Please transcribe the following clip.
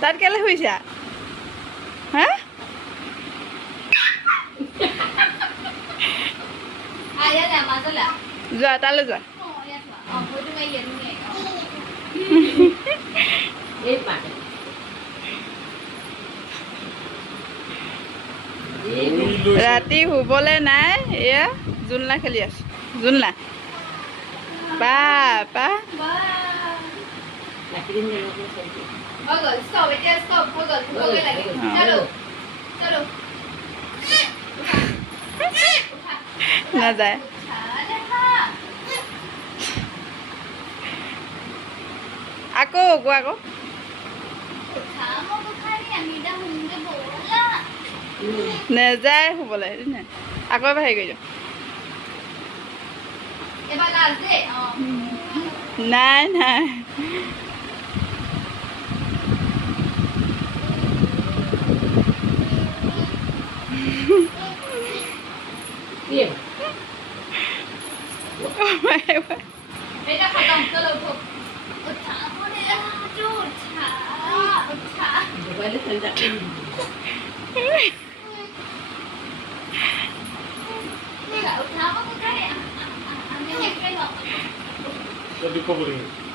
তাত কেলে শুইছা হা যোৱা তালৈ যোৱা ৰাতি শুবলৈ নাই এয়া জোলনা খেলি আছো জোলনা পা পা নাযায় আকৌ কোৱা আকৌ নেযায় শুবলৈ আকৌ এবাৰ হেৰি কৰি দিওঁ নাই নাই Jadi kau boleh.